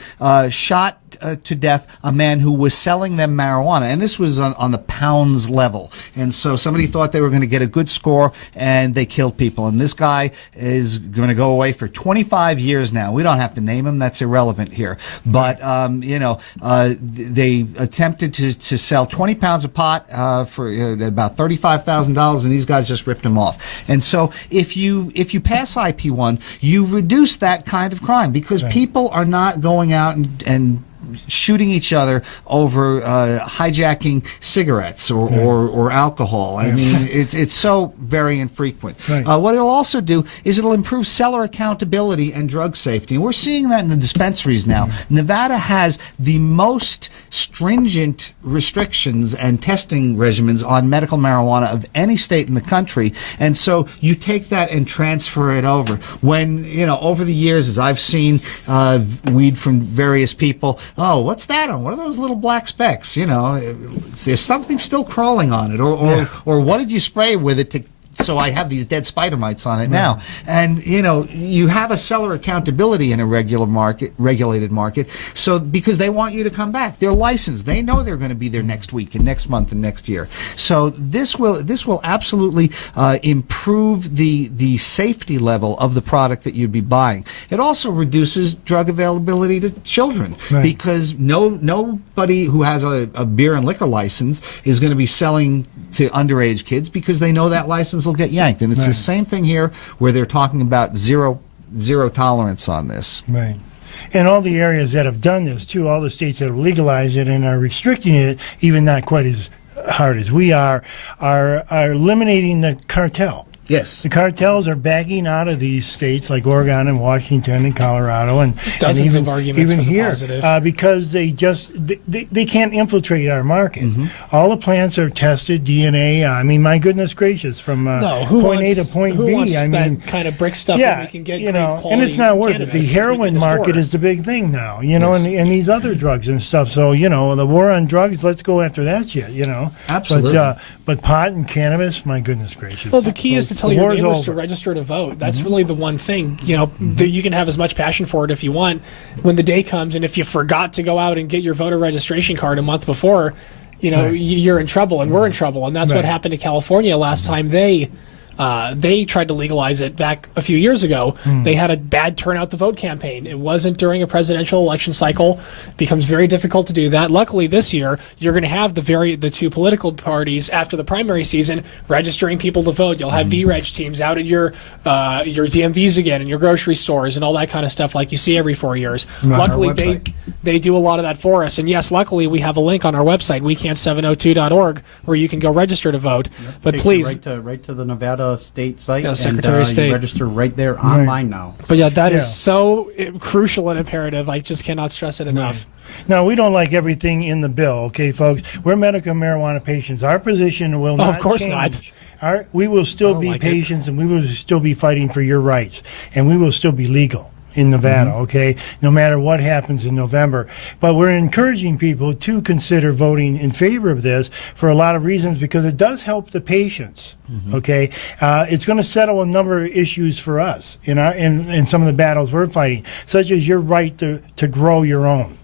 shot to death a man who was selling them marijuana, and this was on the pounds level. And so somebody thought they were going to get a good score, and they killed people. And this guy is going to go away for 25 years now. We don't have to name him; that's irrelevant here. But they attempted to sell 20 pounds of pot for about $35,000, and these guys just ripped him off. And so if you pass IP1, you reduce that kind of crime, because people are not going out and shooting each other over hijacking cigarettes or alcohol. I mean, it's so very infrequent. What it'll also do is it'll improve seller accountability and drug safety. And we're seeing that in the dispensaries now. Nevada has the most stringent restrictions and testing regimens on medical marijuana of any state in the country. And so you take that and transfer it over. When, over the years, as I've seen weed from various people, oh, what's that on? What are those little black specks? There's something still crawling on it. Or what did you spray with it so I have these dead spider mites on it now? And, you have a seller accountability in a regulated market, so because they want you to come back. They're licensed. They know they're going to be there next week and next month and next year. So this will absolutely improve the safety level of the product that you'd be buying. It also reduces drug availability to children, because nobody who has a beer and liquor license is going to be selling to underage kids, because they know that license will get yanked. And it's the same thing here, where they're talking about zero tolerance on this. Right. And all the areas that have done this, too, all the states that have legalized it and are restricting it, even not quite as hard as we are eliminating the cartel. Yes. The cartels are backing out of these states like Oregon and Washington and Colorado and dozens and of arguments even for the here, positive. because they can't infiltrate our market. All the plants are tested, DNA. I mean, my goodness gracious, from point A to point who B. wants I mean, that kind of brick stuff that we can get great quality and it's not worth it. cannabis The heroin market is the big thing now, and these other drugs and stuff. So, the war on drugs, let's go after that shit, Absolutely. But pot and cannabis, my goodness gracious. Well, the key is to tell your neighbors to over. register to vote. That's really the one thing. You can have as much passion for it if you want. When the day comes, and if you forgot to go out and get your voter registration card a month before, you're in trouble, and we're in trouble. And that's what happened to California last time they tried to legalize it back a few years ago. They had a bad turnout the vote campaign. It wasn't during a presidential election cycle. It becomes very difficult to do that. Luckily this year, you're going to have the two political parties after the primary season registering people to vote. You'll have VReg teams out at your DMVs again and your grocery stores and all that kind of stuff like you see every 4 years. Luckily they do a lot of that for us. And yes, luckily we have a link on our website, wecan702.org, where you can go register to vote. But please, right to the Nevada state site, Secretary of State. You register right there online now. But that is so crucial and imperative. I just cannot stress it enough. Now, we don't like everything in the bill, okay, folks? We're medical marijuana patients. Our position will not of course change. not. We will still be patients, and we will still be fighting for your rights, and we will still be legal in Nevada, okay, no matter what happens in November. But we're encouraging people to consider voting in favor of this for a lot of reasons, because it does help the patients, okay? It's going to settle a number of issues for us in some of the battles we're fighting, such as your right to grow your own.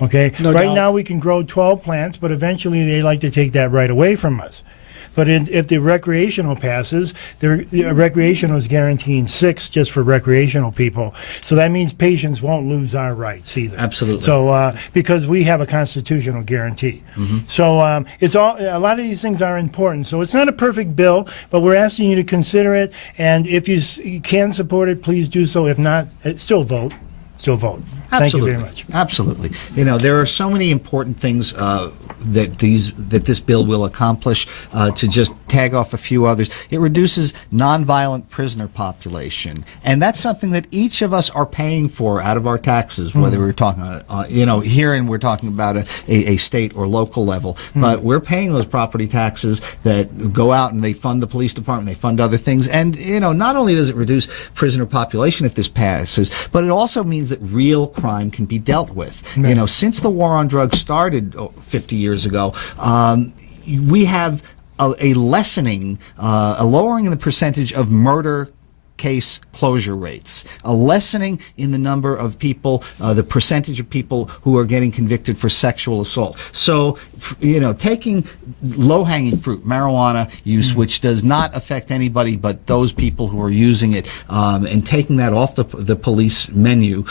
Okay, No right doubt. now we can grow 12 plants, but eventually they like to take that right away from us. But if the recreational passes, the recreational is guaranteeing 6 just for recreational people. So that means patients won't lose our rights either. Absolutely. So because we have a constitutional guarantee. So it's a lot of these things are important. So it's not a perfect bill, but we're asking you to consider it. And if you can support it, please do so. If not, still vote. still vote. Absolutely. Thank you very much. Absolutely. You know, there are so many important things that this bill will accomplish. To just tag off a few others, it reduces nonviolent prisoner population, and that's something that each of us are paying for out of our taxes. Whether we're talking about, here and we're talking about a state or local level, but we're paying those property taxes that go out and they fund the police department, they fund other things, and not only does it reduce prisoner population if this passes, but it also means that real crime can be dealt with. Since the war on drugs started 50 years ago, we have a lessening, a lowering in the percentage of murder case closure rates, a lessening in the number of people, the percentage of people who are getting convicted for sexual assault. So, taking low-hanging fruit, marijuana use, which does not affect anybody but those people who are using it, and taking that off the police menu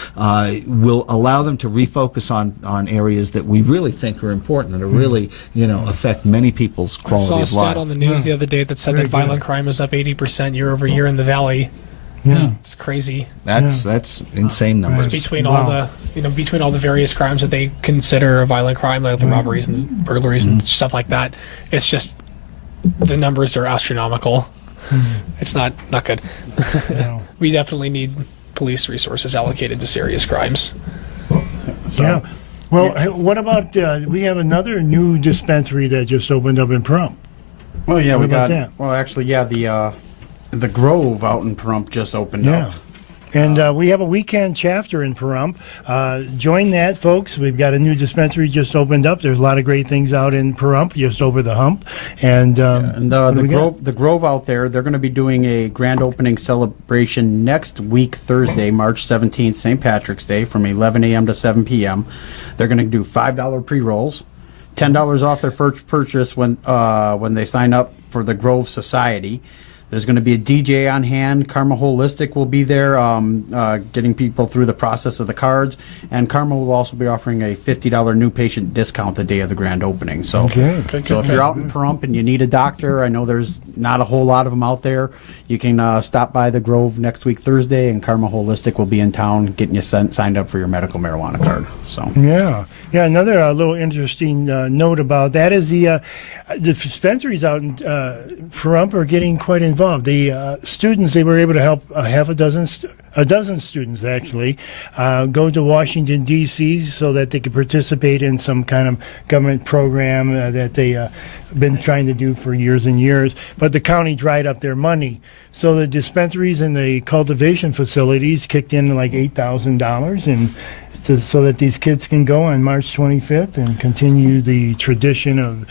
will allow them to refocus on areas that we really think are important, that are really, affect many people's quality of life. I saw a stat on the news the other day that said that violent crime is up 80% year over year in the Valley. Yeah. It's crazy. That's insane numbers. Between all the various crimes that they consider a violent crime, like the robberies and the burglaries and stuff like that, it's just the numbers are astronomical. It's not good. No. We definitely need police resources allocated to serious crimes. Yeah. Well, what about we have another new dispensary that just opened up in Pahrump. Well, yeah, What we about got. that? Well, actually, yeah, the Grove out in Pahrump just opened Yeah. up. And we have a weekend chapter in Pahrump. Join that, folks. We've got a new dispensary just opened up. There's a lot of great things out in Pahrump, just over the hump. And The Grove out there, they're going to be doing a grand opening celebration next week, Thursday, March 17th, St. Patrick's Day, from 11 a.m. to 7 p.m. They're going to do $5 pre-rolls, $10 off their first purchase when they sign up for the Grove Society. There's going to be a DJ on hand. Karma Holistic will be there, getting people through the process of the cards. And Karma will also be offering a $50 new patient discount the day of the grand opening. So, so if you're out in Pahrump and you need a doctor, I know there's not a whole lot of them out there. You can stop by the Grove next week, Thursday, and Karma Holistic will be in town getting you signed up for your medical marijuana card. So yeah. Another little interesting note about that is the dispensaries out in Pahrump are getting quite involved. The students, they were able to help a dozen students actually go to Washington, D.C. so that they could participate in some kind of government program that they been trying to do for years and years. But the county dried up their money. So the dispensaries and the cultivation facilities kicked in like $8,000 and so that these kids can go on March 25th and continue the tradition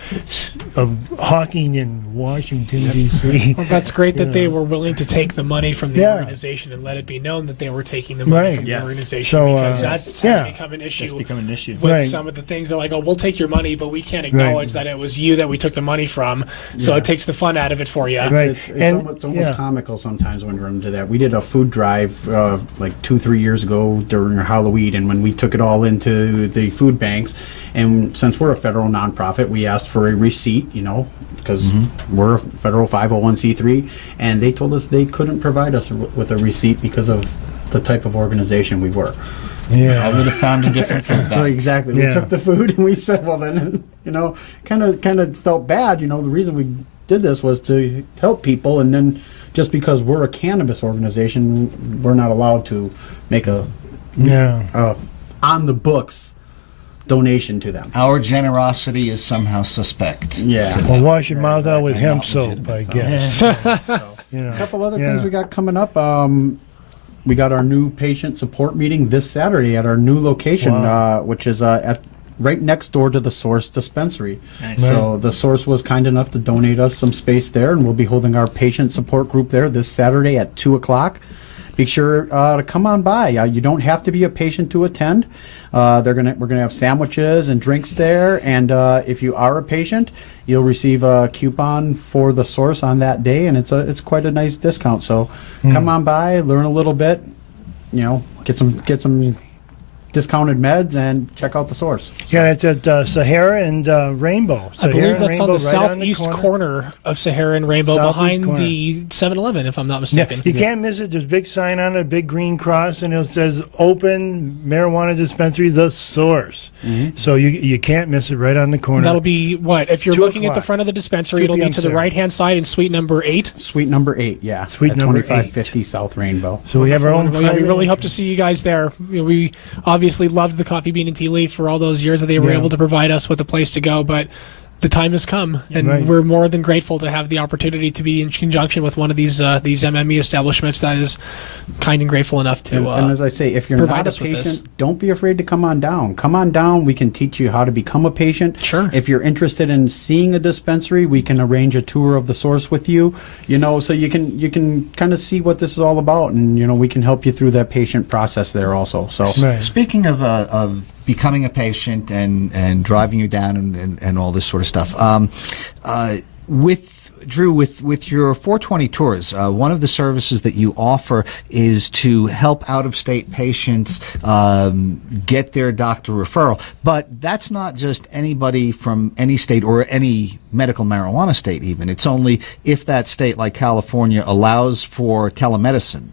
of hawking in Washington, D.C. Well, that's great that they were willing to take the money from the organization and let it be known that they were taking the money from the organization, So, because that has become an issue. It's become an issue. With some of the things, they're like, oh, we'll take your money, but we can't acknowledge that it was you that we took the money from, so it takes the fun out of it for you. Right. It's almost comical sometimes when we're into that. We did a food drive like 2-3 years ago during Halloween, and when we took it all into the food banks, and since we're a federal nonprofit, we asked for a receipt, because we're a federal 501c3, and they told us they couldn't provide us with a receipt because of the type of organization we were. I would have found a different feedback. So exactly. We took the food and we said, well then, kind of felt bad. The reason we did this was to help people, and then just because we're a cannabis organization, we're not allowed to make a on the books donation to them. Our generosity is somehow suspect. Yeah. Well, wash your mouth out with hemp soap, I guess. A couple other things we got coming up. We got our new patient support meeting this Saturday at our new location, which is at right next door to the Source dispensary. Nice. So the Source was kind enough to donate us some space there, and we'll be holding our patient support group there this Saturday at 2 o'clock. Be sure to come on by. You don't have to be a patient to attend. We're gonna have sandwiches and drinks there, and if you are a patient, you'll receive a coupon for the Source on that day, and it's quite a nice discount. So come on by, learn a little bit, get some discounted meds, and check out the source. Yeah, it's at Sahara and Rainbow. I believe that's on the right southeast corner of Sahara and Rainbow, behind the 7-Eleven, if I'm not mistaken. Yeah, you can't miss it. There's a big sign on it, a big green cross, and it says "Open Marijuana Dispensary, the Source." So you can't miss it, right on the corner. That'll be what? If you're 2 looking at the o'clock. front of the dispensary, 2 it'll be p.m. to the right-hand side in suite number 8. Suite number 8, yeah. Suite at number 2550 South Rainbow. So we have our own. Well, yeah, we private- really hope to see you guys there. We obviously loved the Coffee Bean and Tea Leaf for all those years that they were able to provide us with a place to go, but the time has come, and we're more than grateful to have the opportunity to be in conjunction with one of these MME establishments that is kind and grateful enough to. And as I say, if you're provide not a us with this. patient, don't be afraid to come on down. Come on down. We can teach you how to become a patient. Sure. If you're interested in seeing a dispensary, we can arrange a tour of the source with you. So you can kind of see what this is all about, and we can help you through that patient process there also. So Speaking of becoming a patient and driving you down and all this sort of stuff, with your 420 tours, one of the services that you offer is to help out-of-state patients get their doctor referral. But that's not just anybody from any state or any medical marijuana state even. It's only if that state, like California, allows for telemedicine.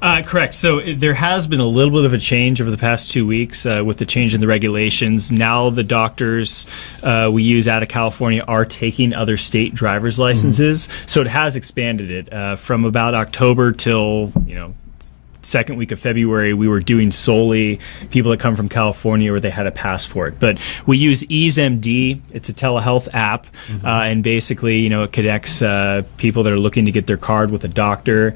Correct. So there has been a little bit of a change over the past 2 weeks with the change in the regulations. Now the doctors we use out of California are taking other state driver's licenses. So it has expanded it from about October till, second week of February. We were doing solely people that come from California or they had a passport. But we use EaseMD. It's a telehealth app, and basically, it connects people that are looking to get their card with a doctor.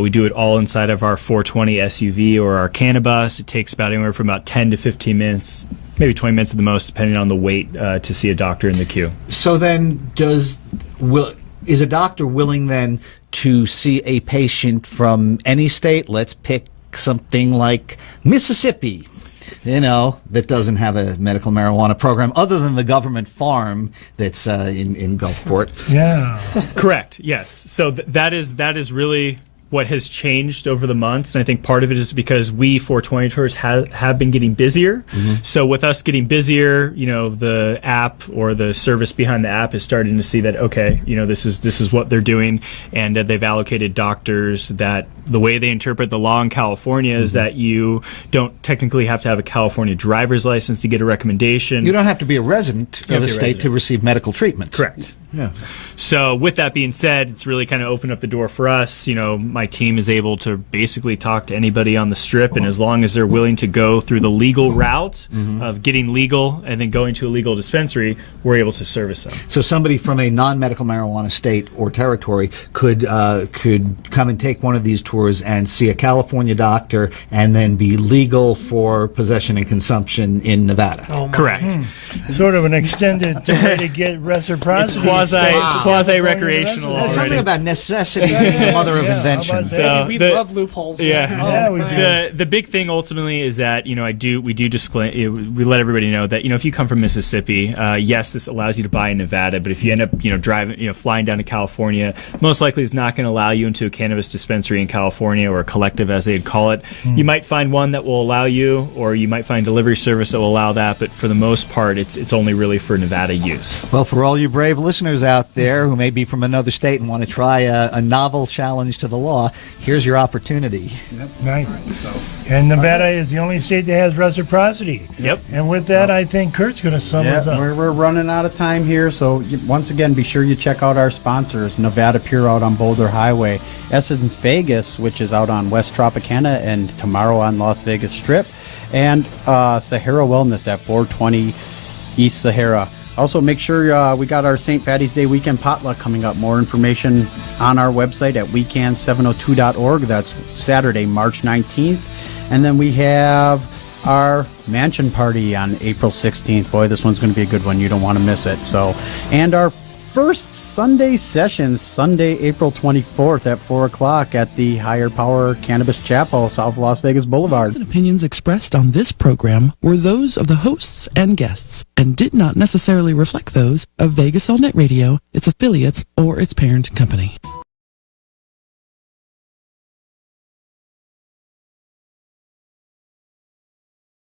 We do it all inside of our 420 SUV or our Cannabis. It takes about anywhere from about 10 to 15 minutes, maybe 20 minutes at the most, depending on the wait to see a doctor in the queue. So then, is a doctor willing then to see a patient from any state? Let's pick something like Mississippi, that doesn't have a medical marijuana program other than the government farm that's in Gulfport. Yeah. Correct. Yes. So that is really what has changed over the months, and I think part of it is because we 420 tours have been getting busier. So with us getting busier, the app or the service behind the app is starting to see that this is what they're doing, and they've allocated doctors that the way they interpret the law in California is that you don't technically have to have a California driver's license to get a recommendation. You don't have to be a resident of a state to receive medical treatment. Correct. Yeah. So with that being said, it's really kind of opened up the door for us. My team is able to basically talk to anybody on the strip, and as long as they're willing to go through the legal route of getting legal and then going to a legal dispensary, we're able to service them. So somebody from a non-medical marijuana state or territory could come and take one of these tours and see a California doctor and then be legal for possession and consumption in Nevada. Correct. Sort of an extended way to get reciprocity. It's quasi-recreational There's already. something about necessity being the mother of invention. So we the- love loopholes. Yeah, we do. The big thing ultimately is that we let everybody know that if you come from Mississippi, yes, this allows you to buy in Nevada, but if you end up driving flying down to California, most likely it's not going to allow you into a cannabis dispensary in California, or a collective as they'd call it. You might find one that will allow you, or you might find a delivery service that will allow that, but for the most part, it's only really for Nevada use. Well, for all you brave listeners out there who may be from another state and want to try a novel challenge to the law, here's your opportunity. Nice. And Nevada is the only state that has reciprocity. Yep. And with that, I think Kurt's going to sum us up. we're running out of time here, so once again, be sure you check out our sponsors: Nevada Pure out on Boulder Highway, Essence Vegas, which is out on West Tropicana and tomorrow on Las Vegas Strip, and Sahara Wellness at 420 East Sahara. Also, make sure we got our St. Patty's Day weekend potluck coming up. More information on our website at wecan702.org. That's Saturday, March 19th. And then we have our mansion party on April 16th. Boy, this one's going to be a good one. You don't want to miss it. And our first Sunday session, Sunday, April 24th at 4 o'clock at the Higher Power Cannabis Chapel, South Las Vegas Boulevard. Views and opinions expressed on this program were those of the hosts and guests and did not necessarily reflect those of Vegas All Net Radio, its affiliates, or its parent company.